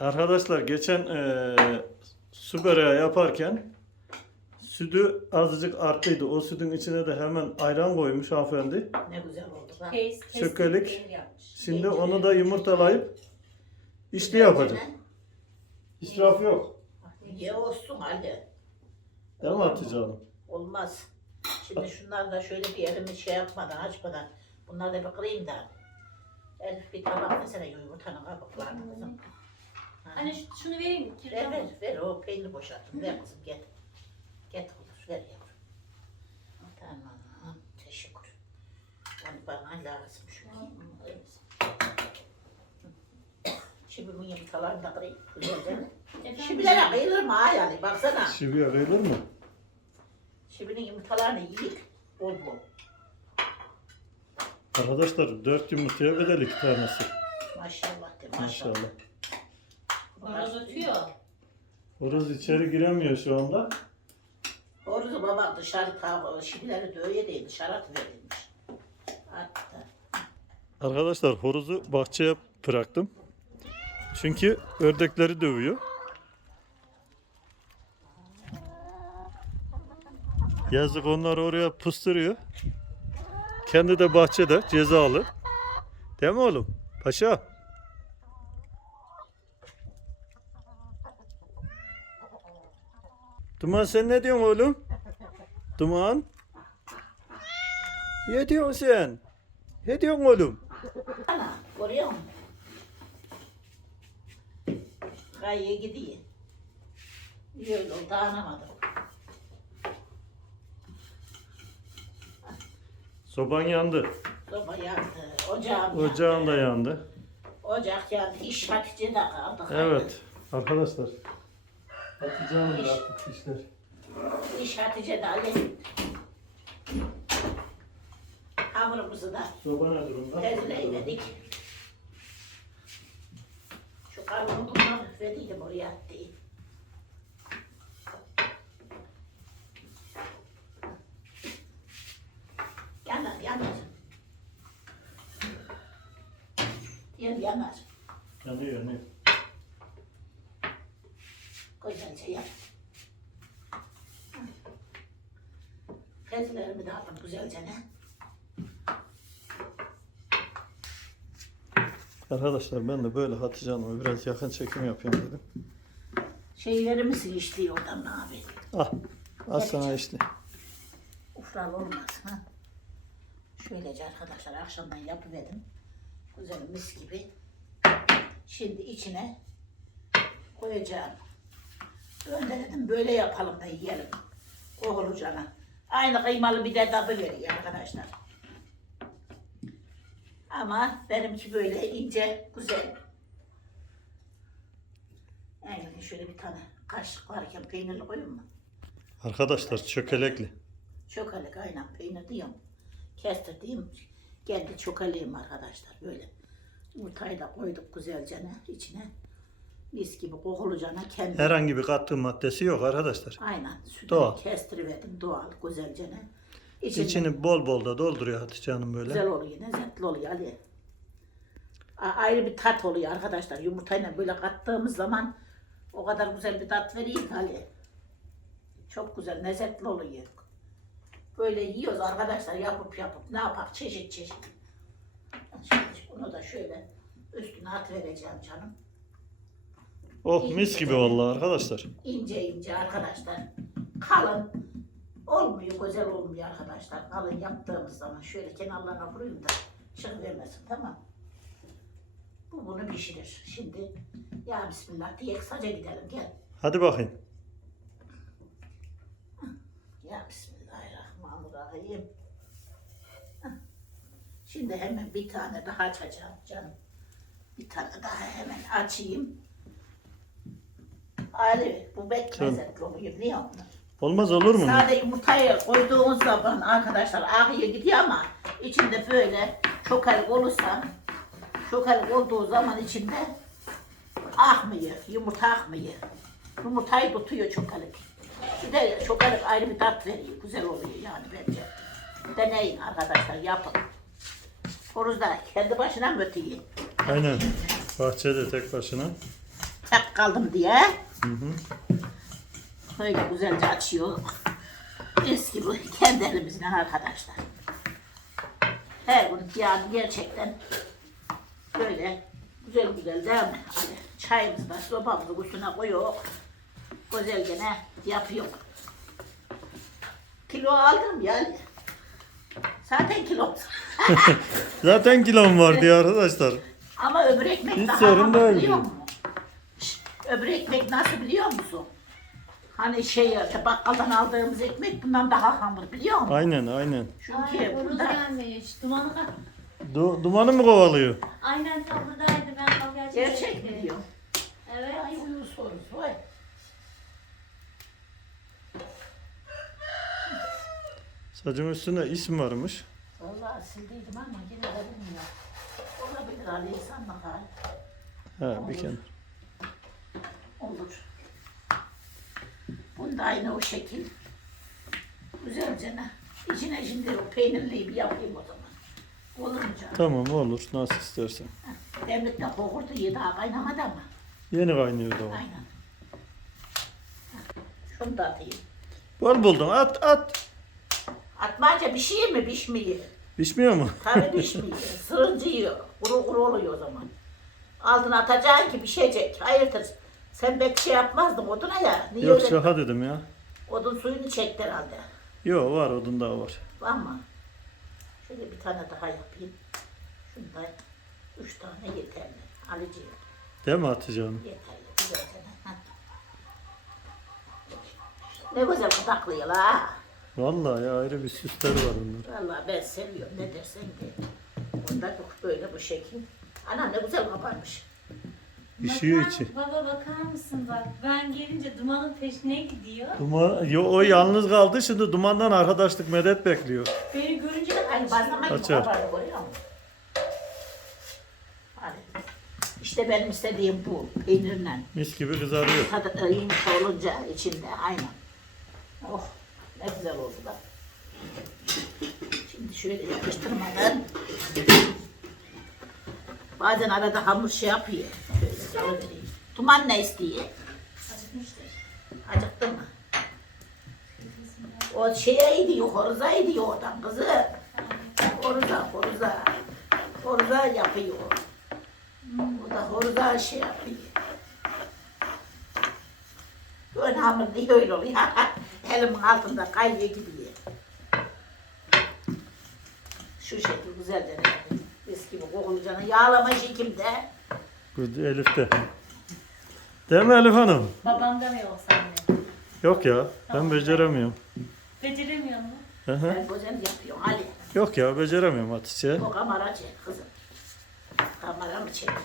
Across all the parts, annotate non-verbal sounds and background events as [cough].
Arkadaşlar geçen eee su böreği yaparken sütü azıcık arttıydı. O sütün içine de hemen ayran koymuş hanımefendi. Ne güzel oldu bak. Kes, kes Çökelik. Şimdi onu da yumurtalayıp içli yapacağım. İsraf yok. Ye olsun hadi. Değil mi Hatice Hanım? Olmaz. Şimdi şunlar da şöyle bir elimi şey yapmadan açmadan bunları da bir kırayım da. Elif bir tabak desene yumurtanın kabuklarını kızım. Anne şu- şunu vereyim mi? Ver Kirli ver ver o peyniri boşalttım. Ver kızım gel. Get olur ver yavrum. Tamam teşekkür. Yani bana lazım şu. Evet. Şimdi bu yumurtalarını da kırayım. Güzelce. Efendim? Şimdilere kıyılır mı ha yani baksana. Şiviye kıyılır mı? Şimdinin yumurtalarını yiyip bol bol. Arkadaşlar dört yumurtaya bedel iki tanesi. Maşallah de maşallah. Maşallah. Horoz ötüyor. Horoz içeri giremiyor şu anda. Oruzu baba dışarı tav şimdileri döğüye değil dışarı atıverilmiş. Hatta. Arkadaşlar horozu bahçeye bıraktım. Çünkü ördekleri dövüyor. Yazık onlar oraya pıstırıyor. Kendi de bahçede cezalı. Değil mi oğlum? Paşa. Duman sen ne diyorsun oğlum? Duman? Ne diyorsun sen? Ne diyorsun oğlum? Görüyor musun? Kayıya gidiyor. Oldu anlamadım. Soban yandı. Soba yandı, ocağım Ocağın da yandı. yandı. Ocak yandı, iş Hatice'de kaldı. Evet. Arkadaşlar. Hatice Hanım da artık işler. İş Hatice'de Ali. Hamurumuzu da Soba ne durumda? Tezleymedik. Şu karbonduman verdiydim oraya attı. Yanar yanar. Yan yanar. Yanıyor yanıyor. Güzelce yap. Tezlerimi de aldım güzelce ne? Arkadaşlar ben de böyle Hatice Hanım'a biraz yakın çekim yapayım dedim. Şeylerimizi içti oradan abi. Ah. Az sana işte. Ufral olmaz ha. Şöylece arkadaşlar akşamdan yapıverdim. Güzel mis gibi. Şimdi içine koyacağım. Önce dedim böyle yapalım da yiyelim. Oğlucana. Aynı kıymalı bir de tadı veriyor arkadaşlar. Ama benimki böyle ince, güzel. Yani şöyle bir tane kaşık varken peynirli koyayım mı? Arkadaşlar çökelekli. Çokalık aynen peynir diyorum. Kestirdiğim kendi çokalıyım arkadaşlar böyle. Yumurtayı da koyduk güzelce ne içine. Mis gibi kokulucana kendi. Herhangi bir katkı maddesi yok arkadaşlar. Aynen sütü Doğal. kestiriverdim doğal güzelce ne. İçinde İçini bol bol da dolduruyor Hatice Hanım böyle. güzel oluyor lezzetli oluyor Ali. A- Ayrı bir tat oluyor arkadaşlar. Yumurtayla böyle kattığımız zaman o kadar güzel bir tat veriyor ki Ali. Çok güzel lezzetli oluyor. Böyle yiyoruz arkadaşlar yapıp yapıp ne yapak çeşit çeşit. Şimdi bunu da şöyle üstüne at vereceğim canım. Oh mis gibi vallahi arkadaşlar. İnce ince arkadaşlar. Kalın olmuyor, güzel olmuyor arkadaşlar. Kalın yaptığımız zaman şöyle kenarlarına vurayım da çık vermesin tamam. Bu bunu pişirir. Şimdi ya Bismillah diye kısaca gidelim gel. Hadi bakayım. Ya Bismillahirrahmanirrahim. Şimdi hemen bir tane daha açacağım canım. Bir tane daha hemen açayım. Ali bu pek Canım. lezzetli oluyor biliyor musun? Olmaz olur mu? Sade yumurtayı koyduğunuz zaman arkadaşlar ağrıya gidiyor ama içinde böyle çokalık olursa çokalık olduğu zaman içinde akmıyor, yumurta akmıyor. Yumurtayı tutuyor çokalık. Bir de çokalık ayrı bir tat veriyor, güzel oluyor yani bence. Deneyin arkadaşlar, yapın. Horoz da kendi başına mı ötüyor? Aynen. Bahçede tek başına. Tek kaldım diye. Hı hı. Böyle güzelce açıyor. Eski bu kendi elimizle arkadaşlar. Her gün yani gerçekten böyle güzel güzel değil mi? Hani çayımızı da sobamızı üstüne koyuyor. Güzel gene yapıyor. Kilo aldım yani. Zaten kilo. [laughs] Zaten kilom var diyor arkadaşlar. Ama öbür ekmek Hiç daha sorun değil. Öbür ekmek nasıl biliyor musun? Hani şey bakkaldan aldığımız ekmek bundan daha hamur biliyor musun? Aynen aynen. Çünkü Ay bunda gelmiş. Dumanı. Du dumanı mı kovalıyor? Aynen tam buradaydı ben kavga gerçek mi diyor? Evet. Ay uyuz sorusu vay. Saçın üstünde isim varmış. Vallahi sildiydim ama yine de bilmiyorum. Olabilir Ali İhsan'la hal. Ha bir kenar. Olur. Bunda aynı o şekil. Güzelce ne? İçine şimdi o peynirliyi bir yapayım o zaman. Olur mu canım? Tamam olur nasıl istersen. Demlikten kokurdu iyi daha kaynamadı ama. Yeni kaynıyordu o. Aynen. Şunu da atayım. Bol buldun at at. Atmaca bir şey mi pişmiyor? Pişmiyor mu? Tabii [laughs] pişmiyor. Sırıncı yiyor. Kuru kuru oluyor o zaman. Altına atacaksın ki pişecek. Hayırdır? Sen pek şey yapmazdın oduna ya. Niye Yok öyle? şaka dedim ya. Odun suyunu çekti herhalde. Yok var odun daha var. Var mı? Şöyle bir tane daha yapayım. Şundan üç tane yeterli. Alıcı Değil mi Hatice Hanım? yeterli. Güzelce. Heh. Ne güzel kudaklıyor la. Vallahi ya ayrı bir süsleri var onlar. Vallahi ben seviyorum ne dersen de. Bunda yok böyle bu şekil. Ana ne güzel kabarmış. Pişiyor Bakar- içi. Baba bakar mısın bak. Ben gelince dumanın peşine gidiyor. Duman, yo, o yalnız kaldı şimdi dumandan arkadaşlık medet bekliyor. Beni görünce de Hani kaçıyor. bazlama gibi Açar. görüyor musun? Hadi. İşte benim istediğim bu. Peynirle. Mis gibi kızarıyor. Tadı e, yumuşa olunca içinde aynen. Oh ne güzel oldu da. Şimdi şöyle yapıştırmadan bazen arada hamur şey yapıyor. Şöyle. Duman ne istiyor? Acıktı mı? O şeye gidiyor, horoza gidiyor oradan kızı. Horoza, horoza. Horoza yapıyor. O da horoza şey yapıyor. Ön hamur diye öyle oluyor. [laughs] Elimin altında kaynıyor gidiyor. Şu şekil güzelce yapayım. Kokulucana. Yağlama şekilde. Bu Elif'te. Değil mi Elif Hanım? Babamda mı yoksa anne? Yok ya ben beceremiyorum. Beceremiyor mu? Hı hı. Ben yapıyorum. Hadi. Yok ya beceremiyorum Hatice. O kamera çek kızım. Kamera mı çekiyor?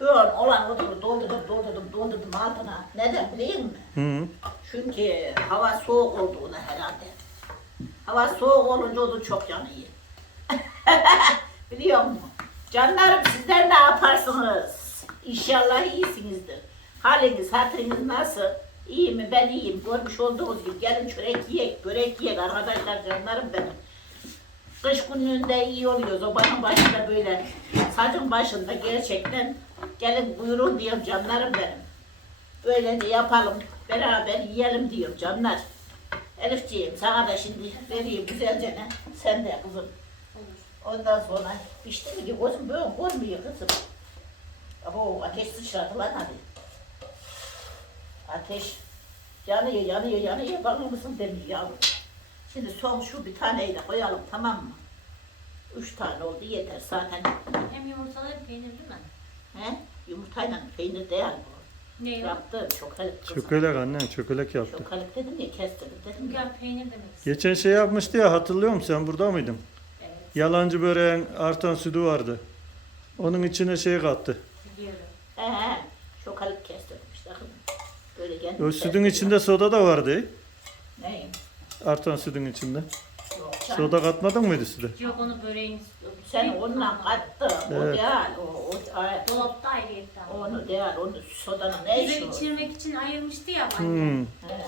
Böyle olan oturup doldurdum, doldurdum, doldurdum altına. Neden biliyor musun? Hı. Çünkü hava soğuk olduğunu herhalde. Hava soğuk olunca odun çok yanıyor. [laughs] Biliyor musun? Canlarım sizler ne yaparsınız? İnşallah iyisinizdir. Haliniz, hatırınız nasıl? İyi mi? Ben iyiyim. Görmüş olduğunuz gibi gelin çörek yiyek, börek yiyek arkadaşlar canlarım benim. Kış gününde iyi oluyor. Zobanın başında böyle, sacın başında gerçekten gelin buyurun diyorum canlarım benim. Böylece yapalım, beraber yiyelim diyorum canlar. Elifciğim sana da şimdi vereyim güzelce ne? Sen de kızım. Ondan sonra pişti mi ki gözüm böyle görmüyor kızım. Ama o ateş sıçradı lan hadi. Ateş yanıyor, yanıyor, yanıyor. Bakır mısın demiyor yavrum. Şimdi son şu bir taneyle koyalım tamam mı? Üç tane oldu yeter zaten. Hem yumurtalı hem peynirli mi? He? Yumurtayla peynir değil bu. Ne yok? Yaptım çokalık kızım. Çökelek annen çökelek yaptı. Çokalık dedim ya kestirdim dedim ya. peynir demek istedim. Geçen şey yapmıştı ya hatırlıyor musun sen burada mıydın? Evet. Yalancı böreğin artan sütü vardı. Onun içine şey kattı. Biliyorum. He he. Çokalık kestirdim işte kızım. Böyle geldi. O sütün içinde soda da vardı. Neyim? Artan sütün içinde. Soda katmadın mıydı sütü? Yok onu böreğin Sen onunla kattın. O Evet. değil. O, o, ay, Dolapta ayrıyetten. onu değil. Onu sodanın ne Bize işi o? içirmek için ayırmıştı ya anne. Hmm. He.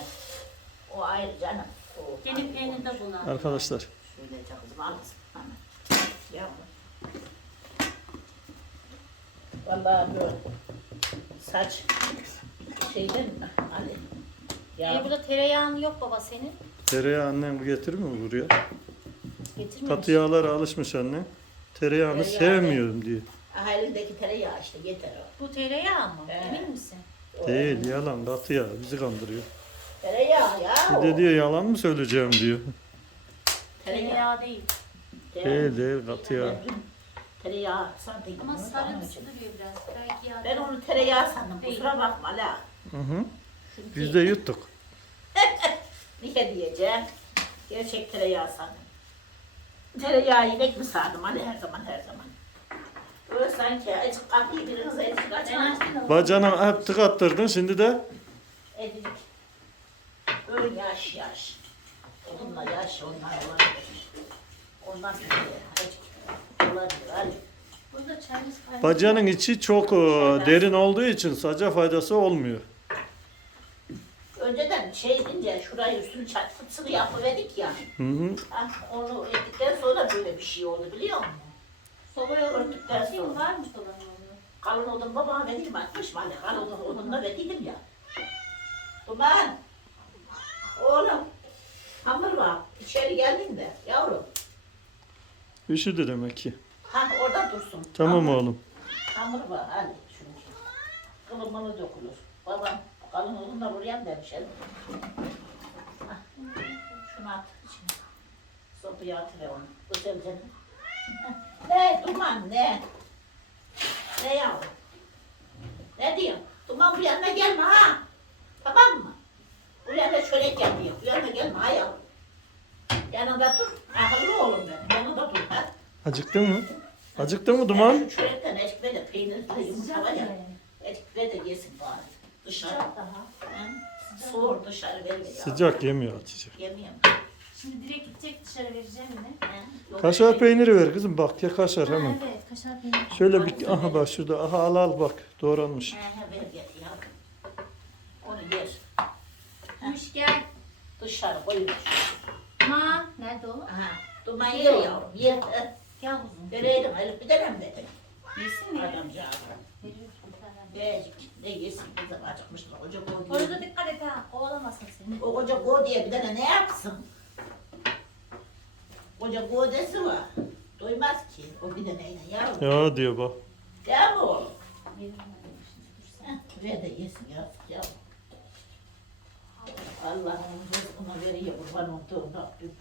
O ayrı canım. O, Gene peynir de buna. Arkadaşlar Şöyle kızım al kızım. Hemen. Yavrum. Vallahi böyle saç şeyden mi Ali? Ya E, burada tereyağın yok baba senin. Tereyağı annem getirir mi buraya? Getirmemiş. Katı yağlara alışmış anne. Tereyağını Tereyağı sevmiyorum diye. Halindeki tereyağı işte yeter o. Bu tereyağı mı? He. Emin misin? O Değil yalan katı yağ bizi kandırıyor. Tereyağı ya. Bir o. diyor yalan mı söyleyeceğim diyor. Tereyağı. Tereyağı değil. Değil değil katı yağ. Tereyağı sandım. Ama sarımsı duruyor biraz. Belki yağ. Ben onu tereyağı sandım. Değil. Kusura bakma la. Hı hı. Biz de yuttuk. [laughs] Niye diyeceğim? Gerçek tereyağı sandım. Tereyağı inek mi sandım? Hani her zaman her zaman. Öyle sanki azıcık kapıyı biriniz azıcık Ben açın. Bacana hep tık attırdın şimdi de Azıcık. Öyle yaş yaş. Onunla yaş ondan olabilir. Ondan biri azıcık olabilir. Kaynadı. bacanın içi çok e, derin olduğu için saca faydası olmuyor. Önceden şey deyince şurayı üstünü çat fıtsını yapıverdik ya. Hı hı. Ah, onu ettikten sonra böyle bir şey oldu biliyor musun? Sobaya Örtükten örtükten sonra. varmış sobanın onu. Kalın odun babama verdim atmış mı? Hani kalın odun odunla verdim ya. Duman. Oğlum. Hamur var. İçeri geldin de yavrum. Üşüdü demek ki. Ha orada dursun. Tamam hamur, oğlum. Hamur var hadi çünkü. Kılımını dökülür. Babam kalın odunla buraya mı demiş el? Hah, Şunu at içine. Sopaya atıver onu. Güzelce. Hah, Ne duman ne? Ne yavrum? Ne diyorsun? Duman bu yanına gelme ha. Tamam mı? Bu yanına çörek yapıyor. Bu yanına gelme ha yavrum. Yanında dur. Akıllı oğlum benim. Yanında dur ha. Acıktın mı? Acıktın mı duman? Şu çörekten ekmeği de peynirli yumurta var ya. Ekmeği de yesin bari. Dışarı. Sıcak daha. Hı? Soğur dışarı verme ya. Sıcak yemiyor Hatice. Yemeyeyim. Şimdi direkt gidecek dışarı vereceğim yine. Yok, Kaşar şey- peyniri ver kızım bak ya kaşar Ha, hemen. evet kaşar peyniri. Şöyle bir aha bak şurada aha al al bak doğranmış. He he ver gel ya. Onu yer. Gümüş gel. Dışarı koyun. Ma. Nerede o? Aha. Duman yer yavrum. Yer. Gel kuzum. Vereydim Elif bir dedim. Yesin mi? Adamcağız. Veriyorsun tane. Ne yesin kızım acıkmışlar. Koca go Orada dikkat et ha. Kovalamasın seni. O koca go diye bir tane ne yapsın? Koca go desi var. Doymaz ki o bir deneyle yavrum. Ya diyor bu oğlum. Veririm ben şimdi. Dur sen. Heh, Ver de yesin ya. ya. Allah'ın rızkını veriyor kurban olduğum Rabbim.